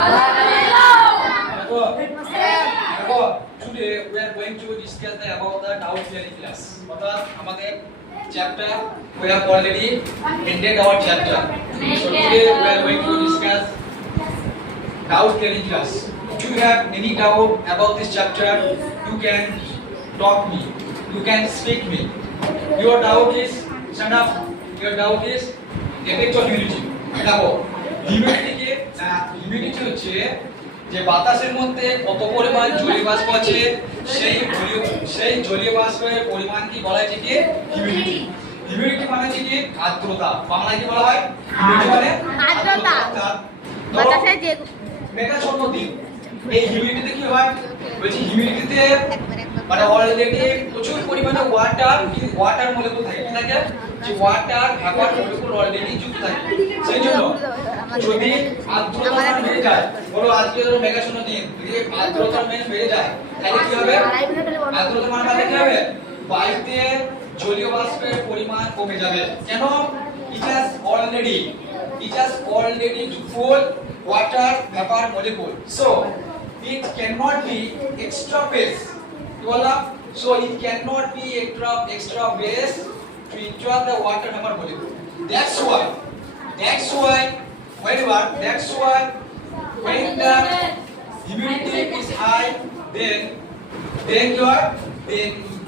Today we are going to discuss about the doubt theory class. অর্থাৎ আমাদের chapter we have already ended our chapter. So today we are going to discuss doubt theory class. If you have any doubt about this chapter, you can talk me. You can speak me. Your doubt is stand up. Your doubt is effect of humidity. দেখো humidity হচ্ছে যে বাতাসের মধ্যে কত পরিমাণ জলীয় বাষ্প আছে সেই জলীয় বাষ্পের পরিমাণকে বলা হয় যে হিউমিডিটি। হিউমিডিটি মানে কি আর্দ্রতা, বাংলায় কি বলা হয়? হিউমিডিটি মানে আর্দ্রতা। বাতাসের যে মেঘাচ্ছন্ন দিন এই হিউমিডিটিতে কি হয়? বলছি হিউমিডিটিতে মানে অলরেডি প্রচুর পরিমাণে ওয়াটার মলিকুল থাকে। কি থাকে? যে ওয়াটার ভেপার মলিকুল অলরেডি যুক্ত থাকে। সেই জন্য যদি আর্দ্রতা বেড়ে যায়, বলো আজকে ধরো মেঘাচ্ছন্ন দিন, যদি আর্দ্রতা বেড়ে যায় তাহলে কি হবে? আর্দ্রতা মানে কি হবে? বায়ুতে জলীয় বাষ্পের পরিমাণ কমে যাবে। কেন? it has already full water vapor molecule, so it cannot be extra base. So it cannot be extra base to enter the water vapor molecule. That's why when the humidity is high, then your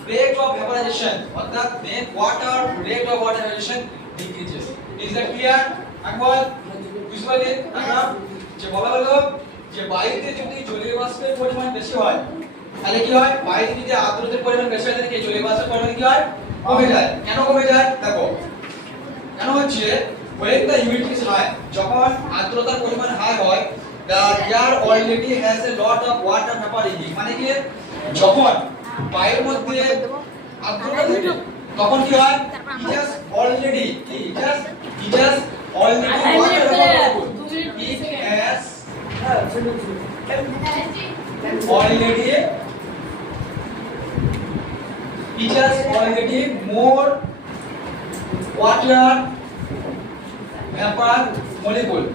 rate of evaporation, অর্থাৎ then rate of water evaporation decreases. Is that clear? একবার বুঝতে পারলেন? আমরা যে বলা হলো যে বায়ুতে যদি জলীয় বাষ্পের পরিমাণ বেশি হয় তাহলে কি হয়? বায়ুতে যদি আর্দ্রতার পরিমাণ বেশি হয় তাহলে কি জলীয় বাষ্পের পরিমাণ কি হয়? কমে যায়। কেন কমে যায়? দেখো কেন হচ্ছে when the humidity is high, যখন আর্দ্রতার পরিমাণ হাই হয়, the air already has a lot of water vapor in it. মানে কি যখন বায়ুর মধ্যে আর্দ্রতা থাকে তখন কি হয়? it has already water vapor. It has already more water vapor molecule.